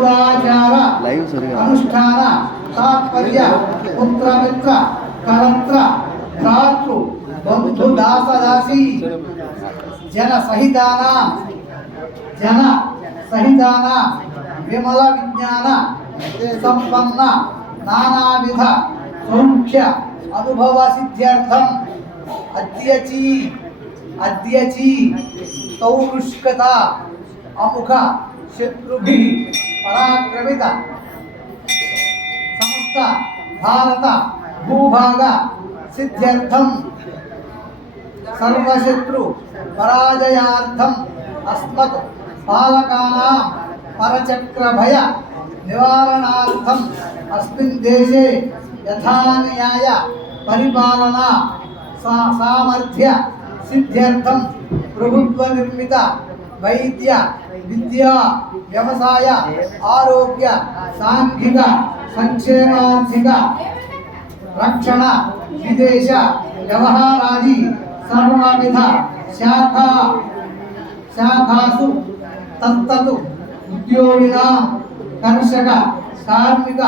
కులాచార అనుష్ఠాన తాత్పర్య పుత్రమిత్ర కళత్ర భ్రాతృ బంధు దాసదాసి జన సహితాన విమల విజ్ఞాన సంపన్న నానావిధ సౌఖ్య అనుభవ సిద్ధ్యర్థం అద్యచి తౌరుష్కత అముఖ శత్రుభి పరాక్రమిత సమస్త భారత భూభాగ సిద్ధ్యర్థం సర్వశత్రు పరాజయార్థం అస్మత్ పాలకానాం పరచక్రభయ నివారణార్థం అస్మిన్ దేశే యథాన్యాయ పరిపాలనా సామర్థ్య సిద్ధ్యర్థం ప్రభుత్వ నిర్మిత వైద్య విద్యా వ్యవసాయ ఆరోగ్య సాంఘిక సంక్షేమార్థిక రక్షణ విదేశ వ్యవహారాది సర్వవిధ శాఖాసు తత్తు ఉద్యోగినాం కర్షక కార్మిక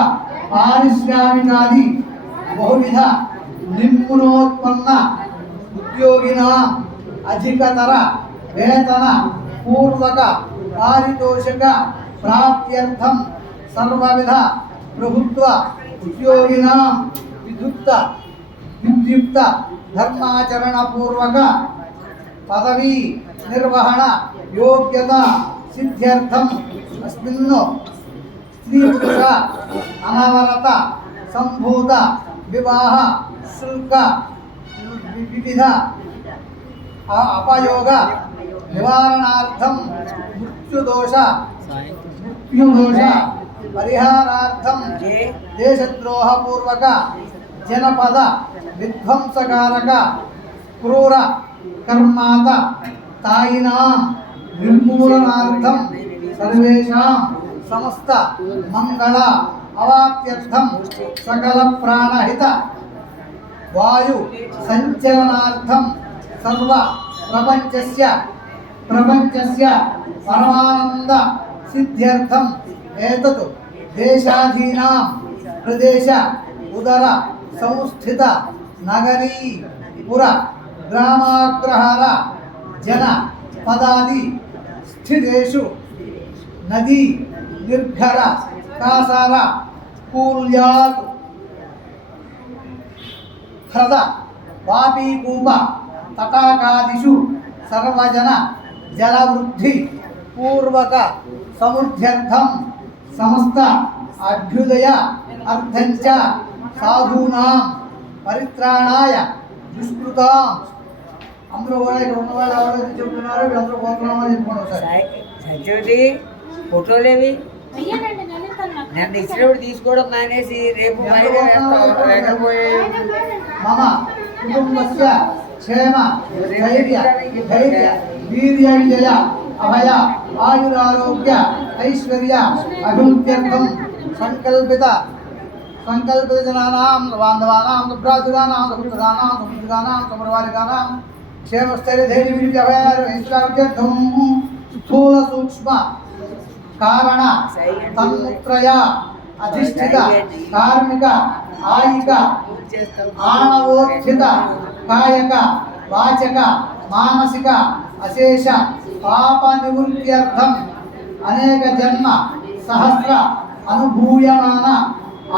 పారిశ్రామికాది బహువిధ నిమ్నోత్పన్న ఉద్యోగినాం అధికతర వేతన పూర్వక పారితోషిక ప్రాప్త్యర్థం సర్వవిధ ప్రభుత్వ ఉద్యోగినాం విద్యుక్త ధర్మాచరణ పూర్వక పదవీ నిర్వహణ యోగ్యత సిద్ధ్యర్థం అస్మిన్ స్త్రీ పురుష అనవరత సంభూత వివాహ శుల్క వివిధ అపయోగ నివారణార్థం మృత్యుదోష పరిహారార్థం దేశద్రోహ పూర్వక జనపద విధ్వంసకారక క్రూర కర్మాత తాయినాం నిర్మూలనార్థం సర్వేషాం సమస్త మంగళ అవాప్త్యర్థం సకల ప్రాణహిత వాయు సంచలనార్థం సర్వ ప్రపంచస్య పరమానంద సిద్ధ్యర్థం ఏతత్ దేశాధీనాం ప్రదేశ ఉదర సంస్థిత నగరీ పుర గ్రామాగ్రహార జన పదాది స్థితేషు నదీ నిర్ఘర కాసార కూల్యాత్ హ్రద వాపీకూప తటాకాదిషు సర్వజన జలవృద్ధి పూర్వక సముద్ధ్యర్థం సమస్త అభ్యుదయ అర్థంచ సాధూనాం పరిత్రాణాయ దుష్కృతాం. అందరూ కూడా ఇక్కడ ఉన్న వాళ్ళు ఎవరైతే చెప్తున్నారో వీళ్ళందరూ పోతున్నామని చెప్పుకోండి ఒకసారి. ఫోటోలేవి నన్ను ఇచ్చినప్పుడు తీసుకోవడం మానేసి రేపు మమ కుటుంబస్య క్షేమ ధైర్య వీర్య విజయ అభయ ఆయురారోగ్య ఐశ్వర్య అభివృద్ధ్యర్థం సంకల్పిత జనానాం బాంధవానాం భ్రాతృగానాం సుహృదానాం సుహృద్గానాం సమరవారికానాం క్షేమస్థైర్య ధైర్య వీర్య అభయార్థం స్థూల సూక్ష్మ కారణ తన్ముత్రయ అధిష్ఠిత కార్మిక ఆయిక ఆణవోత్థిత కాయక వాచక మానసిక అశేష పాప నివృత్త్యర్థం అనేక జన్మ సహస్ర అనుభూయమాన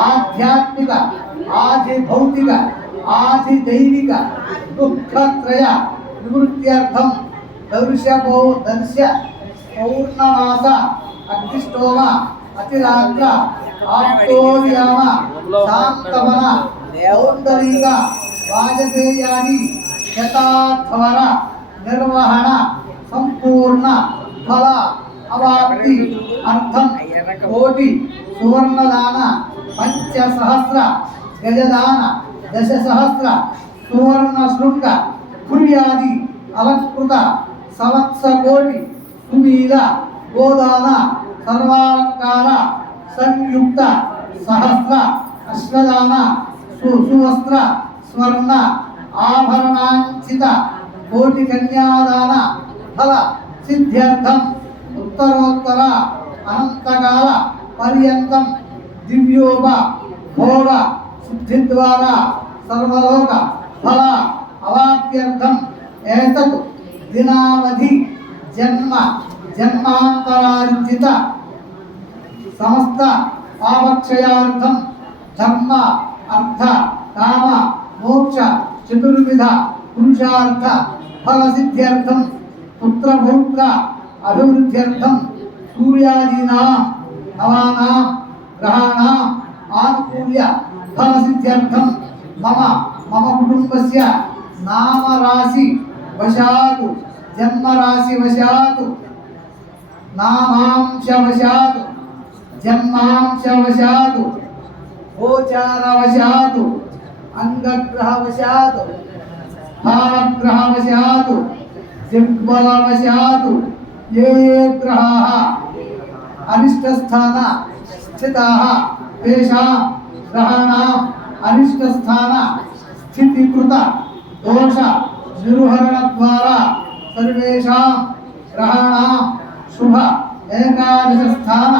ఆధ్యాత్మిక ఆది భౌతిక ఆది దైవిక దుఃఖత్రయ నివృత్త్యర్థం దర్శ పౌర్ణమాస అగ్నిష్టోమ అతిరాత్ర ఆప్తోర్యామ శాంతవన పౌండరీక వాజపేయాది శతాధ్వర నిర్వహణ సంపూర్ణ ఫల అవాప్తి అర్థం కోటి సువర్ణదాన పంచసహస్ర గజదాన దశసహస్ర సువర్ణ శృంగ కుర్యాది అలంకృత సంవత్సకోటి సుమీల గోదాన సర్వాలంకార సంయుక్త సహస్ర అశ్వదాన సువస్త్ర స్వర్ణ ఆభరణాంచిత కోటి కన్యాదాన ఫల సిద్ధ్యర్థం ఉత్తరోత్తర అనంతకాల पर्यन्तं दिव्योप भोग सिद्धिद्वारा सर्वलोक फल अवाप्यर्थम् एतत् दिनावधि जन्म जन्मान्तरार्जित समस्त पापक्षयार्थं धर्म अर्थ काम मोक्ष चतुर्विध पुरुषार्थ फल सिद्ध्यर्थं पुत्रपौत्र अभिवृद्ध्यर्थं सूर्यादीनां नवानां ग्रहाणाम् आनुकूल्य फल सिद्ध्यर्थं मम कुटुंबस्य नाम राशि वशात् जन्म राशि वशात् नामांश वशात् जन्मांश वशात् गोचार वशात् अंगग्रह वशात् भावग्रह वशात् दिग्बल वशात् ये ग्रहाः अरिष्टस्थान स्थिताः तेषां ग्रहाणाम् अरिष्टस्थान स्थितिकृत दोष निरुहरणद्वारा सर्वेषां ग्रहाणां शुभ एकादशस्थान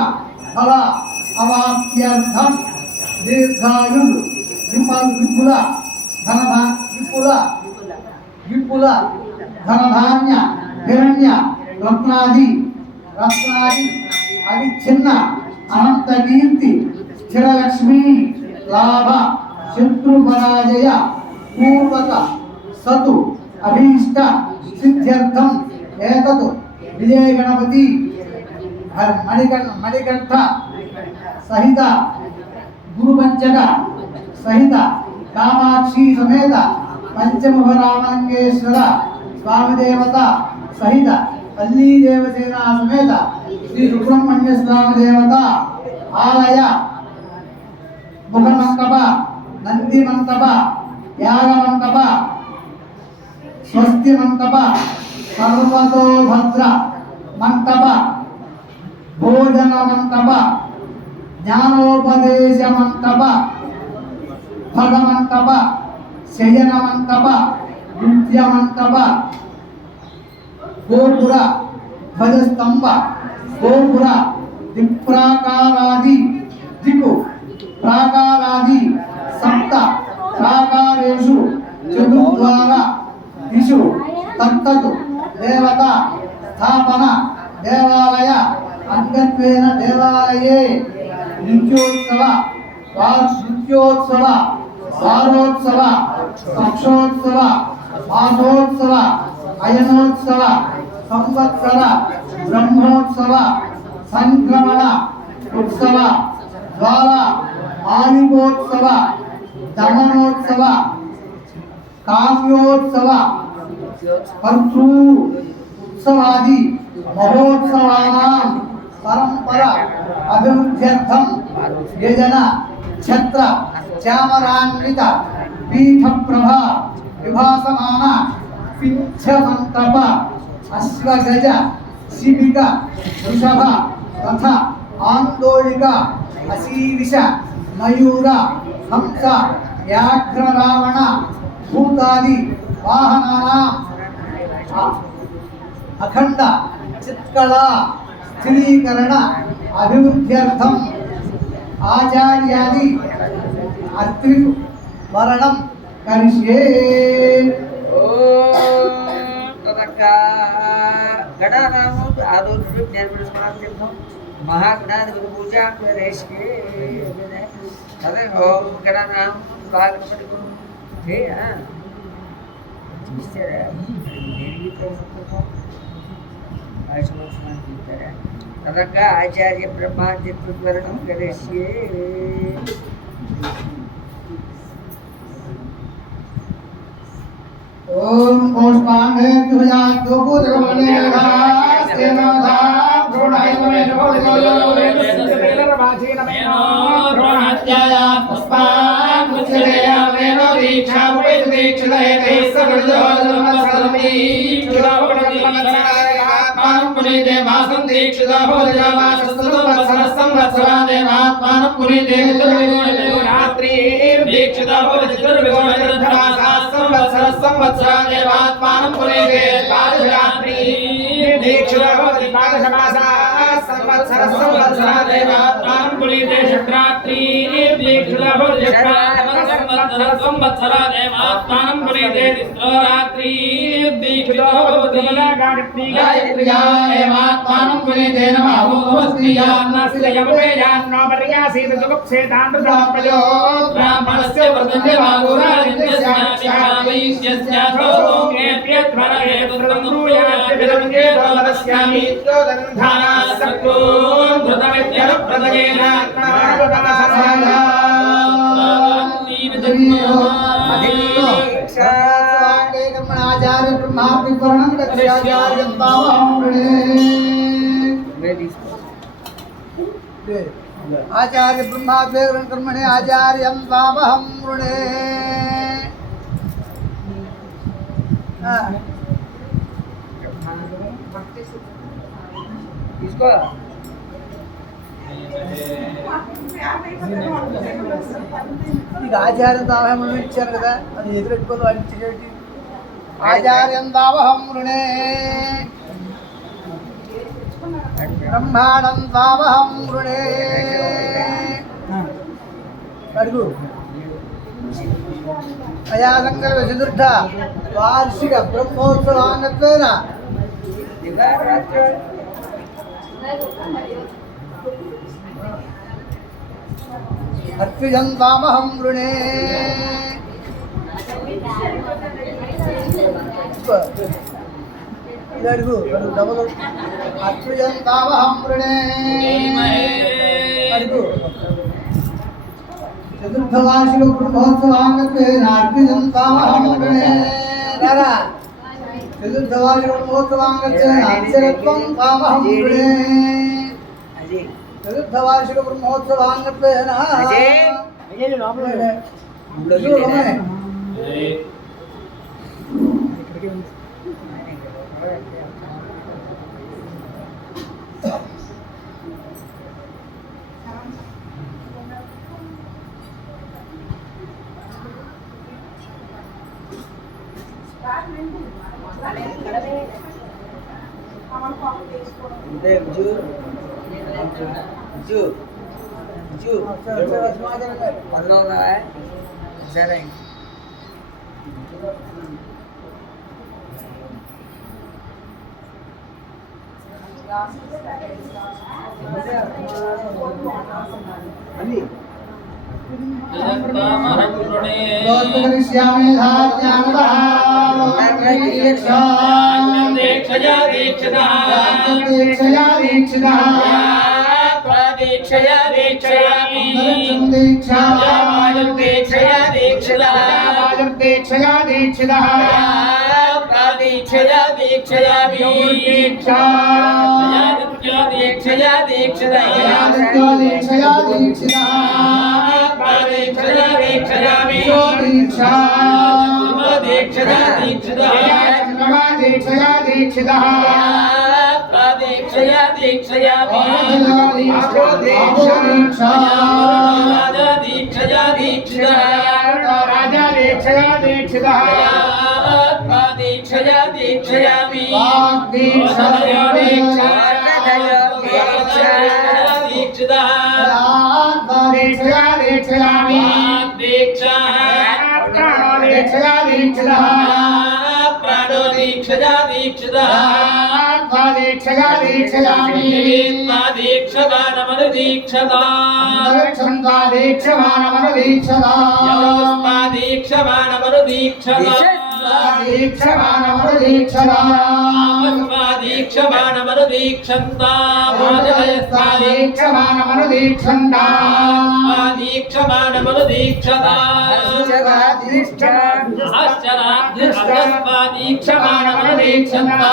फल अवाप्त्यर्थं दीर्घायुः विपुल धनधान्य हिरण्य रत्नादि अविच्छिन्न अनंत कीर्ति स्थिर लक्ष्मी लाभ शत्रु पराजय पूर्वक सतु अभीष्ट सिद्ध्यर्थम एतत् विजय गणपति मणिकंठ सहित गुरुपंचक सहित कामाक्षी समेत पंचमुखरामलिंगेश्वर स्वामी देवता सहित अल्ली देवसेना समेत श्री सुब्रह्मण्य स्वामी देवता आलय मुख मंटप नंदी मंटप याग मंटप स्वस्ति मंटप सर्वतोभद्र मंटप भोजन मंटप ज्ञानोपदेश मंटप भग मंटप शयन मंटप नृत्य मंटप गोपुर ध्वजस्तंभ गोपुर दिक्प्राकारादि दिक्कु प्राकारादि सप्त प्राकारेषु चतुर्द्वार दिशु तत्तत् देवता स्थापन देवालय अंगत्वेन देवालये नृत्योत्सव वारोत्सव पक्षोत्सव मासोत्सव अयनोत्सव संवत्सर ब्रह्मोत्सव संक्रमण उत्सव ज्वाला आलिकोत्सव दमनोत्सव काव्योत्सव कर्तृ उत्सवादि महोत्सवानां परंपरा अभिवृद्ध्यर्थं यजन छत्र चामरान्वित पीठप्रभा विभासमान पिंच मंटप अश्वगज शिबिक वृषभ रथ आंदोलिक अशीविष मयूर हंस व्याघ्र रावण भूतादि वाहनानां अखंड चित्कला स्थिरीकरण अभिवृद्ध्यर्थम आचार्यादि अत्रि वर्णम करिष्ये। गणानामो आदोरुः ज्ञानप्रस्मार्थं महागणाधिपति पूजा करिष्ये। तदेव ओम गणानां भागवतम् हे तदंगा आचार्य ब्रह्मा चित्रवर्णं करिष्ये। ओम पुष्पांगे तुझातो पूजने सेनाधा प्रणय में बोले सेलरवासी नमेनो प्रणत्याय पुष्पां मुचलेया मेनो दीक्षा वेद दीक्षिते ते सर्वजोजन सर्वमी चुरावणिमत्सरात्मानं पुनीते वासं दीक्षिता भोजयावासस्तुवत्सरसंवत्सरा देवात्मानं पुनीते रात्रि दीक्षिता भोजचतुर्विगोणधरासा संवत्सरा देवात्मानं पुनीते द्वादशरात्रि दीक्षिता भवति द्वादशमासा संवत्सरा देवात्मानं पुनीते शक्रात्री दीक्षिता भवति संवत्सरा देवात्मानं पुनीते तिस्रात्री दीक्षिता भवति गायत्र्या एवात्मानं पुनीते नमः भूमस्त्रियान्नस्य यमपेयान्नो पर्यासीत सुगुप्सेतान्द्रदापयो ब्राह्मणस्य वर्धन्ते वागुरादित्यस्याक्षामैष्यस्याथो मेऽप्यध्वरहे तुन्द्रूयाद्विदङ्गे भवदस्यामि इत्योदन्धानासक्तो धृतमित्यनुप्रदगेनात्मानुपदससाया आचार्य ब्रह्मा विवरणं गत्याचार्यं तावहं वृणे आचार्य ब्रह्मा विवरणं कर्मणे आचार्यं तावहं वृणे इसको ಈಗ ಆಚಾರ್ಯಂ ತಾವಹಂ ವೃಣೆ ಇಚ್ಚಾరు కదా అది ఎదురెట్టుకోదు వాడి ఇచ్చేటి ఆచార్యం తావహం వృణే బ్రహ్మాణం తావహం వృణే అడుగు అయాలంకర చతుర్థ వార్షిక బ్రహ్మోత్సవాంగత్వేన అర్పితం తామహం వృణే ఇది అడుగు డబల్ అర్పితం తామహం వృణే అడుగు చతుర్థ వార్షిక బ్రహ్మోత్సవాంగత్వేన అర్పితం తామహం వృణే రారా చతుర్థ వార్షిక బ్రహ్మోత్సవాంగత్వేన అక్షరత్వం తామహం వృణే చతుర్థ వార్షిక బ్రహ్మోత్సవాంగత్వేన बनवाना है जरा करिष्यामि धाज्ञानतः दीक्षया दीक्षितः दीक्षया दीक्षितः दीक्षया दीक्षयामि दीक्षया दीक्षया दीक्षितः दीक्षया दीक्षितः दीक्षया दीक्षयामि दीक्षा दीक्षया दीक्षितः दीक्षया दीक्षितः दीक्षया दीक्षयामि दीक्षा दीक्षया दीक्षितः दीक्षया दीक्षितः दीक्षया दीक्षयामि दीक्षा दीक्षया दीक्षितः राजा दीक्षया दीक्षितः दीक्षया दीक्षयामि दीक्षया दीक्षितः दीक्षया दीक्षयामि दीक्षा दीक्षया दीक्षितः प्राणो दीक्षया दीक्षितः दीक्षया दीक्षयामि दीक्षदानमनु दीक्षदा दीक्षन्ता दीक्षमानमनु दीक्षदा दीक्षमानमनु दीक्षदा दीक्षमानमनु दीक्षदा दीक्षमानमनु दीक्षन्ता दीक्षमानमनु दीक्षन्ता दीक्षमानमनु दीक्षदा दीक्षमानमनु दीक्षन्ता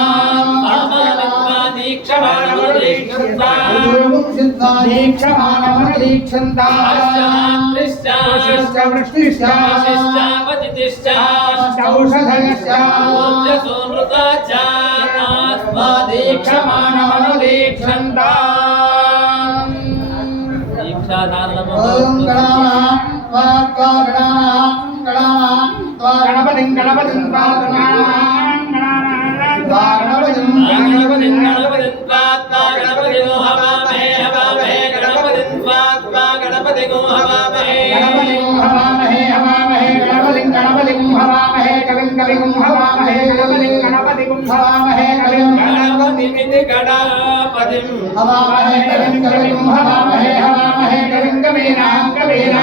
दीक्षमानमनु दीक्षन्ता दीक्षमानमनु दीक्षन्ता वृष्टिश्च औषधयश्च दीक्षमानमनु दीक्षन्ता ओम गणपतिं गणपतिं गणपतिं त्वा गणपतिं हवामहे गणपतिं हवामहे हवामहे गणपतिं हवामहे कविं हवामहे गणपतिं हवामहे कविं गणपतिमिति गणापतिं हवामहे कविं हवामहे हवामहे कविं कवीनां कविं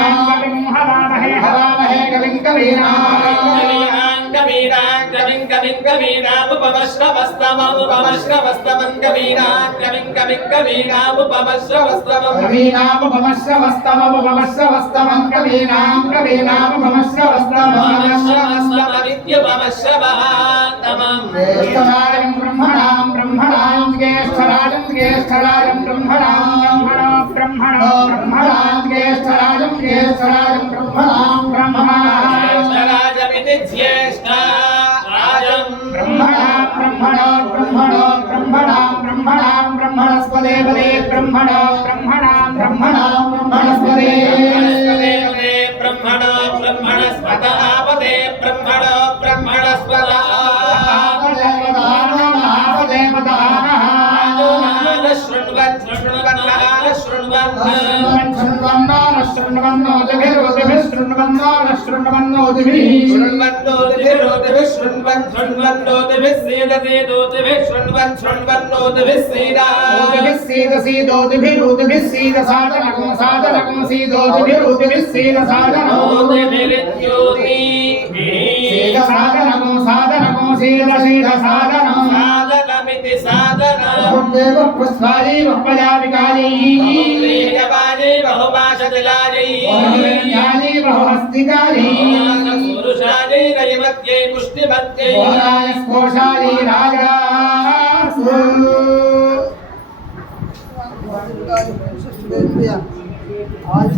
हवामहे हवामहे कविं कवीनामुपमश्रवस्तमं ज्येष्ठराजं ब्रह्मणां ज्येष्ठराजं ब्रह्मणां ज्येष्ठराजं ज्येष्ठराजमिति ज्येष्ठा राजं ब्रह्मणस्पदे पदे ब्रह्मणस्पदे ब्रह्मणस्पदापदे ब्रह्मणस्पदा साधनमिति साधनम् पुष्पाली वपयाविकाली बहुभाषदिलायै बहुहस्तिकाली पुरुषायै नैमत्यै पुष्टिमत्यै स्पोषाली राजा आज